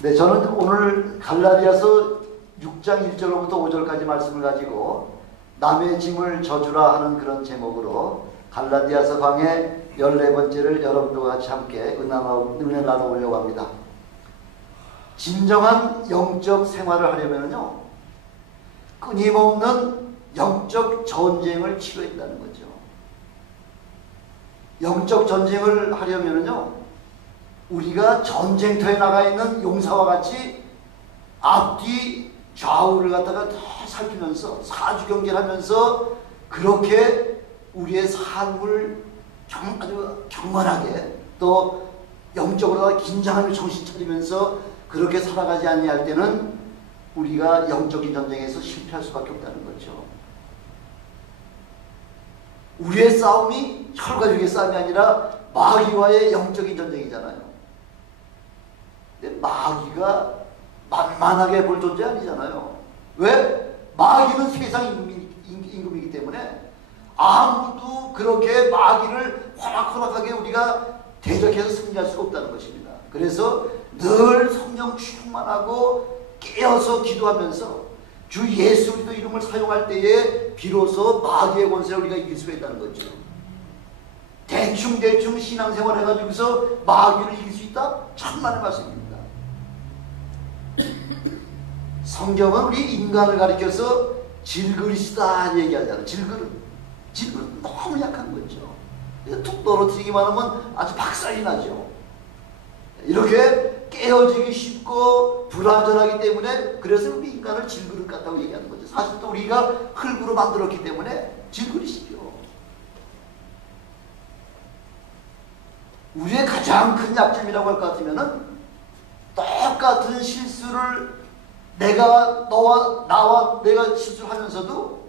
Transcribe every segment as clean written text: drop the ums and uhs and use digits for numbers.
네, 저는 오늘 갈라디아서 6장 1절로부터 5절까지 말씀을 가지고 남의 짐을 져주라 하는 그런 제목으로 갈라디아서 강의 14번째를 여러분들과 같이 함께 은혜 나눠보려고 합니다. 진정한 영적 생활을 하려면요, 끊임없는 영적 전쟁을 치러야 한다는 거죠. 영적 전쟁을 하려면요, 우리가 전쟁터에 나가 있는 용사와 같이 앞뒤 좌우를 갖다가 다 살피면서 사주경계하면서 그렇게 우리의 삶을 아주 경건하게 또 영적으로 긴장하며 정신 차리면서 그렇게 살아가지 아니할 때는 우리가 영적인 전쟁에서 실패할 수밖에 없다는 거죠. 우리의 싸움이 혈과 육의 싸움이 아니라 마귀와의 영적인 전쟁이잖아요. 근데 마귀가 만만하게 볼 존재 아니잖아요. 왜? 마귀는 세상 임금이기 때문에 아무도 그렇게 마귀를 호락호락하게 우리가 대적해서 승리할 수가 없다는 것입니다. 그래서 늘 성령 충만하고 깨어서 기도하면서 주 예수 그리스도 이름을 사용할 때에 비로소 마귀의 권세를 우리가 이길 수가 있다는 거죠. 대충 신앙생활 해가지고서 마귀를 이길 수 있다? 천만의 말씀입니다. 성경은 우리 인간을 가리켜서 질그릇이다 얘기하잖아요. 질그릇 너무 약한 거죠. 툭 떨어뜨리기만 하면 아주 박살이 나죠. 이렇게 깨어지기 쉽고 불완전하기 때문에 그래서 우리 인간을 질그릇 같다고 얘기하는 거죠. 사실 또 우리가 흙으로 만들었기 때문에 질그릇이죠. 우리의 가장 큰 약점이라고 할 것 같으면은 똑같은 실수를 나와 내가 실수를 하면서도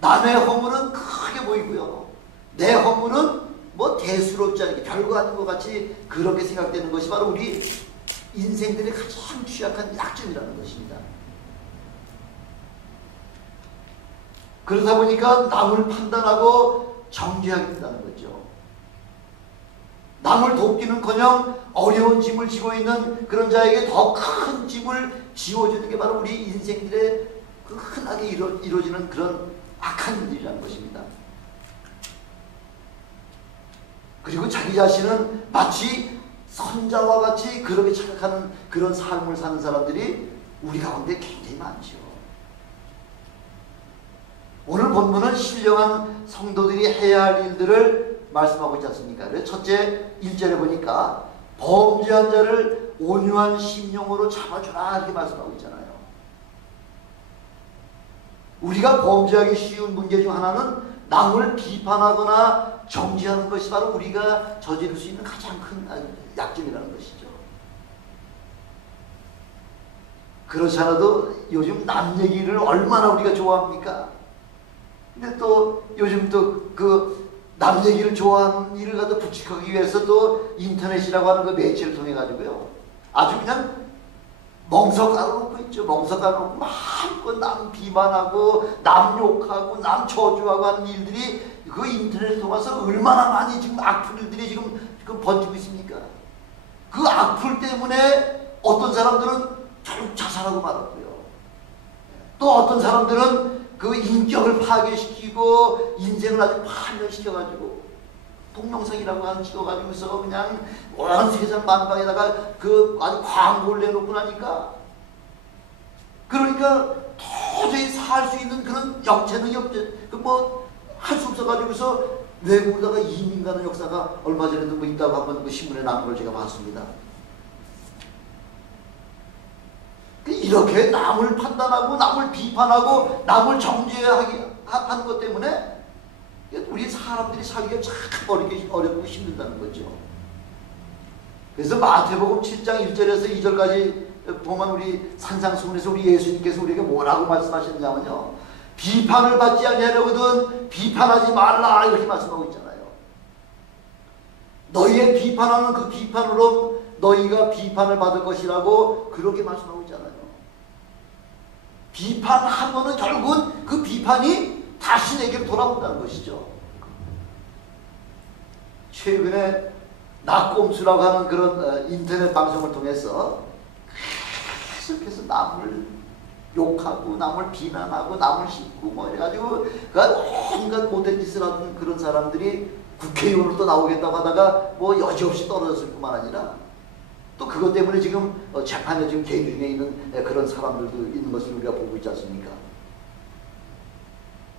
남의 허물은 크게 보이고요, 내 허물은 뭐 대수롭지 않게 별거 아닌 것 같이 그렇게 생각되는 것이 바로 우리 인생들의 가장 취약한 약점이라는 것입니다. 그러다 보니까 남을 판단하고 정죄하게 된다는 거죠. 남을 돕기는커녕 어려운 짐을 지고 있는 그런 자에게 더 큰 짐을 지워주는 게 바로 우리 인생들의 그 흔하게 이루어지는 그런 악한 일들이라는 것입니다. 그리고 자기 자신은 마치 선자와 같이 그렇게 착각하는 그런 삶을 사는 사람들이 우리 가운데 굉장히 많죠. 오늘 본문은 신령한 성도들이 해야 할 일들을 말씀하고 있지 않습니까? 그래서 첫째 1절에 보니까 범죄한 자를 온유한 심령으로 잡아주라 이렇게 말씀하고 있잖아요. 우리가 범죄하기 쉬운 문제 중 하나는 남을 비판하거나 정죄하는 것이 바로 우리가 저지를 수 있는 가장 큰 약점이라는 것이죠. 그렇지 않아도 요즘 남 얘기를 얼마나 우리가 좋아합니까? 근데 또 요즘 또 그 남 얘기를 좋아하는 일을 갖다 부추기기 위해서 또 인터넷이라고 하는 그 매체를 통해 가지고요, 아주 그냥 멍석 깔아놓고 있죠. 멍석 깔아놓고 마음껏 남 비판하고 남 욕하고 남 저주하고 하는 일들이 그 인터넷을 통해서 얼마나 많이 지금 악플 일들이 지금 번지고 있습니까? 그 악플 때문에 어떤 사람들은 결국 자살하고 말았고요, 또 어떤 사람들은 그 인격을 파괴시키고 인생을 아주 파멸시켜가지고 동영상이라고 하는 찍어가지고서 그냥 온 세상 만방에다가 그 아주 광고를 내놓고 나니까, 그러니까 도저히 살 수 있는 그런 영체능이 뭐 할 수 없어가지고서 외국에다가 이민 가는 역사가 얼마 전에도 뭐 있다고 한번 그 신문에 나온 걸 제가 봤습니다. 이렇게 남을 판단하고 남을 비판하고 남을 정죄하게 하는 것 때문에 우리 사람들이 살기가 참 어렵고 힘들다는 거죠. 그래서 마태복음 7장 1절에서 2절까지 보면 우리 산상수훈에서 우리 예수님께서 우리에게 뭐라고 말씀하셨냐면요, 비판을 받지 아니하려거든 비판하지 말라 이렇게 말씀하고 있잖아요. 너희의 비판하는 그 비판으로 너희가 비판을 받을 것이라고 그렇게 말씀하고 있잖아요. 비판하면은 결국은 그 비판이 다시 내게로 돌아온다는 것이죠. 최근에 낙곰수라고 하는 그런 인터넷 방송을 통해서 계속해서 남을 욕하고 남을 비난하고 남을 싣고 뭐 이래가지고 그 온갖 못된 짓을 하는 그런 사람들이 국회의원으로 또 나오겠다고 하다가 뭐 여지없이 떨어졌을 뿐만 아니라 또 그것 때문에 지금 재판에 지금 계류 중에 있는 그런 사람들도 있는 것을 우리가 보고 있지 않습니까?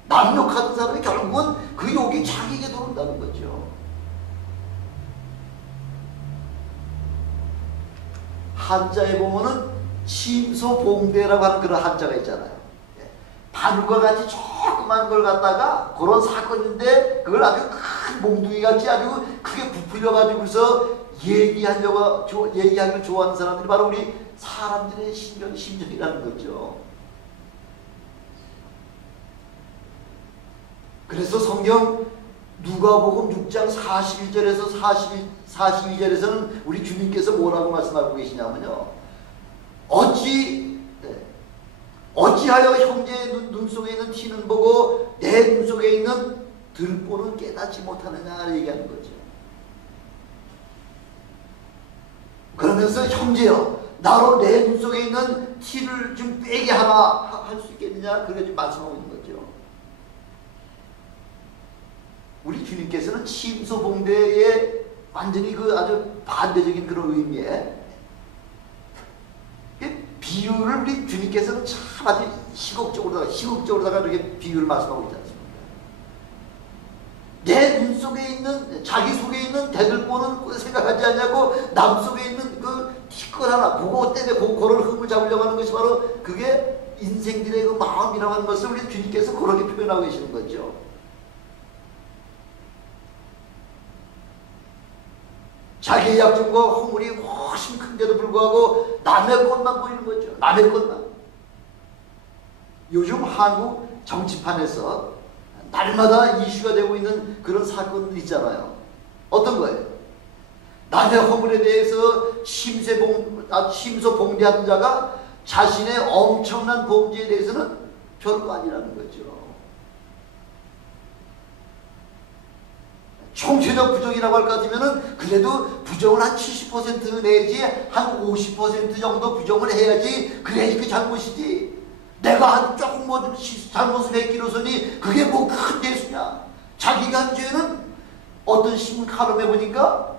남 욕하는 사람이 결국은 그 욕이 자기에게 들어온다는 거죠. 한자에 보면은 침소봉대라고 하는 그런 한자가 있잖아요. 바늘과 같이 조그만 걸 갖다가 그런 사건인데 그걸 아주 큰 몽둥이 같이 아주 크게 부풀려 가지고서 얘기하기를 좋아하는 사람들이 바로 우리 사람들의 심정이라는 거죠. 그래서 성경 누가복음 6장 41절에서 42절에서는 우리 주님께서 뭐라고 말씀하고 계시냐면요. 어찌하여 형제의 눈 속에 있는 티는 보고 내 눈 속에 있는 들보는 깨닫지 못하느냐 얘기하는 거죠. 그러면서 형제여 나로 내 눈 속에 있는 티를 좀 빼게 하라 할 수 있겠느냐 그렇게 좀 말씀하고 있는 거죠. 우리 주님께서는 침소봉대의 완전히 그 아주 반대적인 그런 의미에 비유를 우리 주님께서는 참 아주 희극적으로다가 이렇게 비유를 말씀하고 있지 않습니까? 내 눈 속에 있는 자기 속에 있는 대들보는 생각하지 않냐고 남 속에 있는 그 티끌 하나 그거 때문에 그거를 흠을 잡으려고 하는 것이 바로 그게 인생들의 그 마음이라고 하는 것을 우리 주님께서 그렇게 표현하고 계시는 거죠. 자기의 약점과 허물이 훨씬 큰데도 불구하고 남의 것만 보이는 거죠. 남의 것만. 요즘 한국 정치판에서 날마다 이슈가 되고 있는 그런 사건들 있잖아요. 어떤 거예요? 남의 허물에 대해서 심소봉대하는 자가 자신의 엄청난 범죄에 대해서는 별거 아니라는 거죠. 총체적 부정이라고 할 것 같으면은 그래도 부정을 한 70% 내지 한 50% 정도 부정을 해야지 그래야지 그 잘못이지. 내가 한 조금 뭐 잘못을 했기로서니 그게 뭐 큰 대수냐. 자기가 한 죄는 어떤 신문 칼럼에 보니까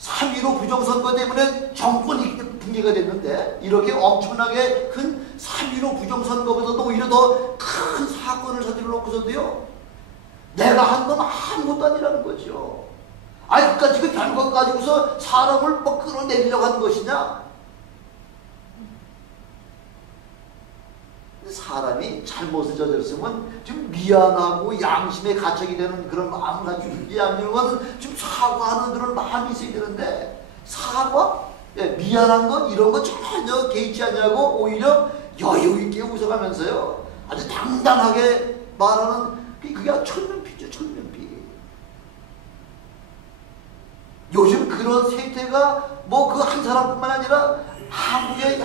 3.15 부정선거 때문에 정권이 붕괴가 됐는데 이렇게 엄청나게 큰 3.15 부정선거보다도 오히려 더 큰 사건을 저질러 놓고서도요 내가 한 건 아무것도 아니라는 거죠. 아니 그까지 그 결과 가지고서 사람을 뭐 끌어내리려고 하는 것이냐? 사람이 잘못을 저질렀으면 좀 미안하고 양심에 가책이 되는 그런 마음을 가지고 있지 않으면 좀 사과하는 그런 마음이 있어야 되는데 사과? 미안한 것 이런 거 전혀 개의치 않냐고 오히려 여유 있게 웃어가면서요 아주 당당하게 말하는 그게 천면피죠. 천면피. 요즘 그런 생태가 뭐 그 한 사람뿐만 아니라 한국의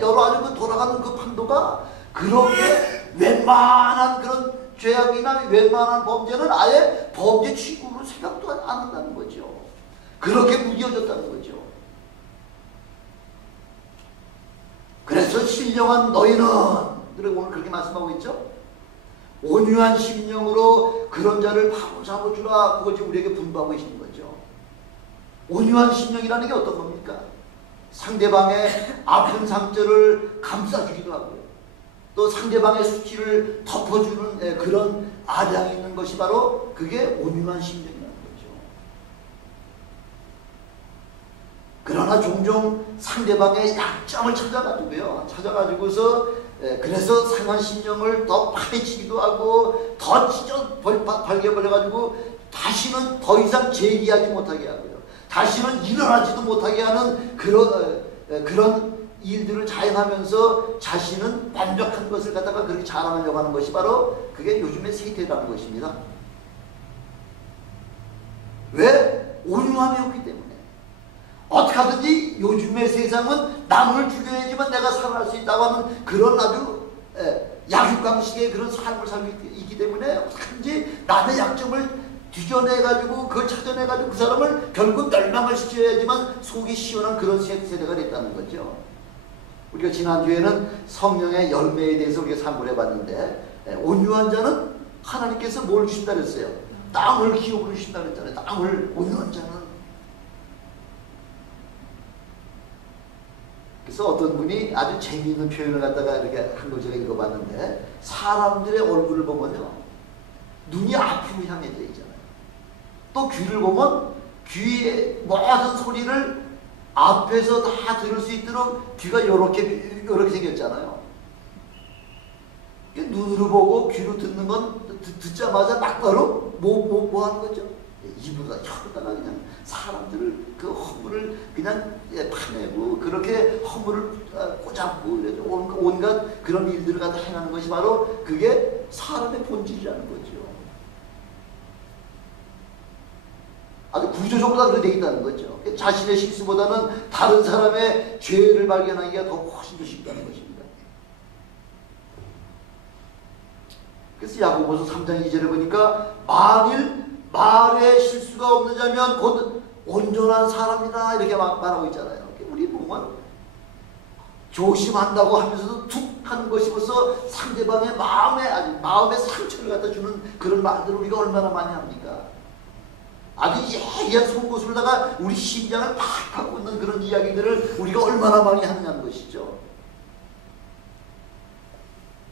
여러 아주 돌아가는 그 판도가 그렇게 웬만한 그런 죄악이나 웬만한 범죄는 아예 범죄 취급으로 생각도 안 한다는 거죠. 그렇게 무뎌졌다는 거죠. 그래서 신령한 너희는 오늘 그렇게 말씀하고 있죠. 온유한 심령으로 그런 자를 바로 잡아주라. 그것이 우리에게 분부하고 계시는 거죠. 온유한 심령이라는 게 어떤 겁니까? 상대방의 아픈 상처를 감싸주기도 하고요. 또 상대방의 수치를 덮어주는 그런 아량이 있는 것이 바로 그게 온유한 심령이라는 거죠. 그러나 종종 상대방의 약점을 찾아가지고서 그래서 상한 심령을 더 파헤치기도 하고 더 찢어 발견버려가지고 다시는 더 이상 재기하지 못하게 하고요. 다시는 일어나지도 못하게 하는 그런 일들을 자행하면서 자신은 완벽한 것을 갖다가 그렇게 자랑하려고 하는 것이 바로 그게 요즘의 세태라는 것입니다. 왜? 온유함이 없기 때문에. 어떻게 하든지 요즘의 세상은 남을 죽여야지만 내가 살아날 수 있다고 하는 그런 아주 약육강식의 그런 삶을 살고 있기 때문에 어떻게든지 남의 약점을 뒤져내가지고 그걸 찾아내가지고 그 사람을 결국 멸망을 시켜야지만 속이 시원한 그런 세대가 됐다는 거죠. 우리가 지난주에는 성령의 열매에 대해서 우리가 상고를 해봤는데, 온유한 자는 하나님께서 뭘 주신다 그랬어요? 땅을 기업으로 주신다 그랬잖아요. 땅을. 온유한 자는. 그래서 어떤 분이 아주 재미있는 표현을 갖다가 이렇게 한 걸 제가 읽어봤는데, 사람들의 얼굴을 보면요, 눈이 앞으로 향해져 있잖아요. 또 귀를 보면 귀의 모든 소리를 앞에서 다 들을 수 있도록 귀가 이렇게 생겼잖아요. 눈으로 보고 귀로 듣는 건 듣자마자 막바로 뭐 하는 거죠? 입으로다 혀로다가 그냥 사람들을 그 허물을 그냥 파내고 그렇게 허물을 꼬잡고 온갖 그런 일들을 갖다 행하는 것이 바로 그게 사람의 본질이라는 거죠. 아주 구조적으로 다 그렇게 되어 있다는 거죠. 자신의 실수보다는 다른 사람의 죄를 발견하기가 더 훨씬 더 쉽다는 것입니다. 그래서 야고보서 3장 2절에 보니까 만일 말에 실수가 없는 자면 곧 온전한 사람이다 이렇게 말하고 있잖아요. 우리 보면 조심한다고 하면서도 툭 하는 것이 벌써 상대방의 마음에 상처를 갖다 주는 그런 말들을 우리가 얼마나 많이 합니까? 아주 예리한 속옷으로다가 우리 심장을 팍팍 꽂는 그런 이야기들을 우리가 얼마나 많이 하느냐는 것이죠.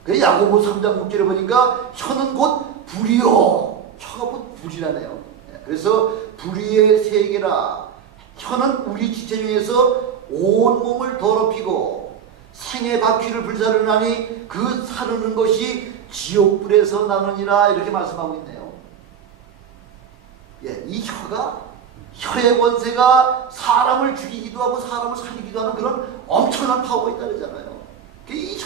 그래서 야고보 3장 6절에 보니까 혀는 곧 불이요. 혀가 곧 불이라네요. 그래서 불의의 세계라. 혀는 우리 지체 중에서 온 몸을 더럽히고 생의 바퀴를 불사르나니 그 사르는 것이 지옥불에서 나느니라 이렇게 말씀하고 있네요. 이 혀의 권세가 사람을 죽이기도 하고 사람을 살리기도 하는 그런 엄청난 파워가 있다 그러잖아요. 이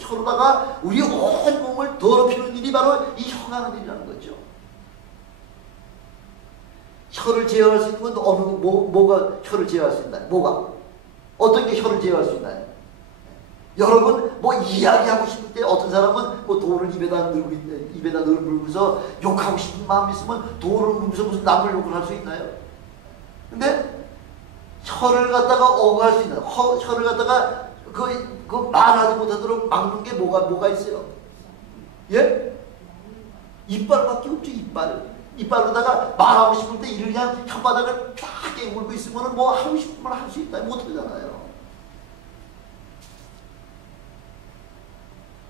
혀로다가 우리 온 몸을 더럽히는 일이 바로 이 혀가 하는 일이라는 거죠. 혀를 제어할 수 있는 건 뭐가 혀를 제어할 수 있나요? 뭐가? 어떤 게 혀를 제어할 수 있나요? 여러분 뭐 이야기하고 싶을 때 어떤 사람은 뭐 돌을 입에다 물고서 욕하고 싶은 마음이 있으면 돌을 물고서 무슨 남을 욕을 할 수 있나요? 근데 혀를 갖다가 억할 수 있는 혀를 갖다가 그 말하지 못하도록 막는 게 뭐가 있어요? 예? 이빨밖에 없죠. 이빨로다가 말하고 싶을 때 이를 그냥 혓바닥을 쫙 깨물고 있으면 뭐 하고 싶은 말 할 수 있다 못하잖아요.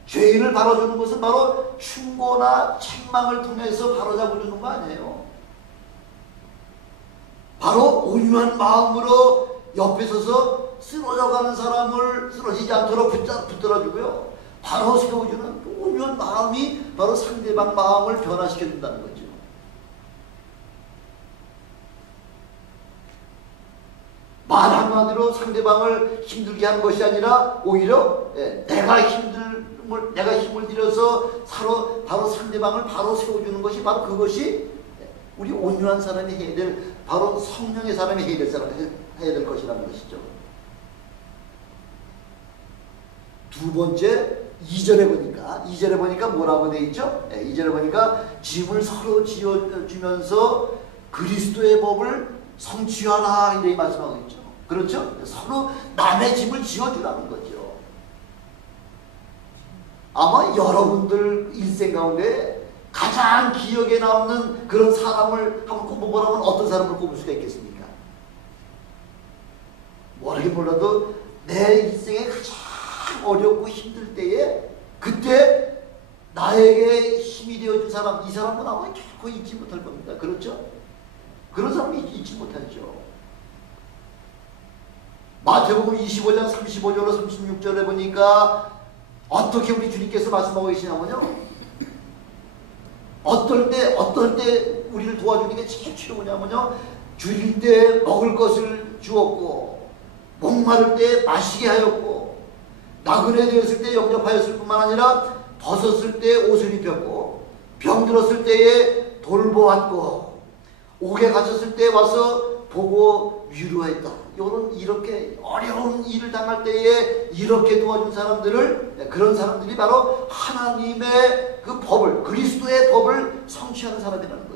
죄인을 바로주는 것은 바로 충고나 책망을 통해서 바로잡아주는 거 아니에요. 바로 온유한 마음으로 옆에 서서 쓰러져가는 사람을 쓰러지지 않도록 붙들어주고요. 바로 세워주는 그 온유한 마음이 바로 상대방 마음을 변화시켜준다는 거죠. 말 한마디로 상대방을 힘들게 하는 것이 아니라 오히려 내가 힘을 들여서 바로 상대방을 바로 세워주는 것이 바로 그것이 우리 온유한 사람이 해야 될 바로 성령의 사람이 해야 될 것이라는 것이죠. 두 번째 2절에 보니까 뭐라고 되어 있죠? 2절에 보니까 짐을 서로 지어주면서 그리스도의 법을 성취하라 이렇게 말씀하고 있죠. 그렇죠? 서로 남의 짐을 지어주라는 거죠. 아마 여러분들 일생 가운데 가장 기억에 남는 그런 사람을 한번 꼽아보라면 어떤 사람을 꼽을 수가 있겠습니까? 모르긴 몰라도 내 인생에 가장 어렵고 힘들 때에 그때 나에게 힘이 되어준 사람, 이 사람은 아마 결코 잊지 못할 겁니다. 그렇죠? 그런 사람이 잊지 못하죠. 마태복음 25장 35절로 36절에 보니까 어떻게 우리 주님께서 말씀하고 계시냐면요. 어떨 때 우리를 도와주는 게 제일 최고냐면요. 줄일 때 먹을 것을 주었고, 목마를 때 마시게 하였고, 나그네 되었을 때 영접하였을 뿐만 아니라 벗었을 때 옷을 입혔고, 병들었을 때에 돌보았고, 옥에 갇혔을 때 와서 보고 위로했다. 이렇게 어려운 일을 당할 때에 이렇게 도와준 사람들을, 그런 사람들이 바로 하나님의 그 법을, 그리스도의 법을 성취하는 사람이라는 거예요.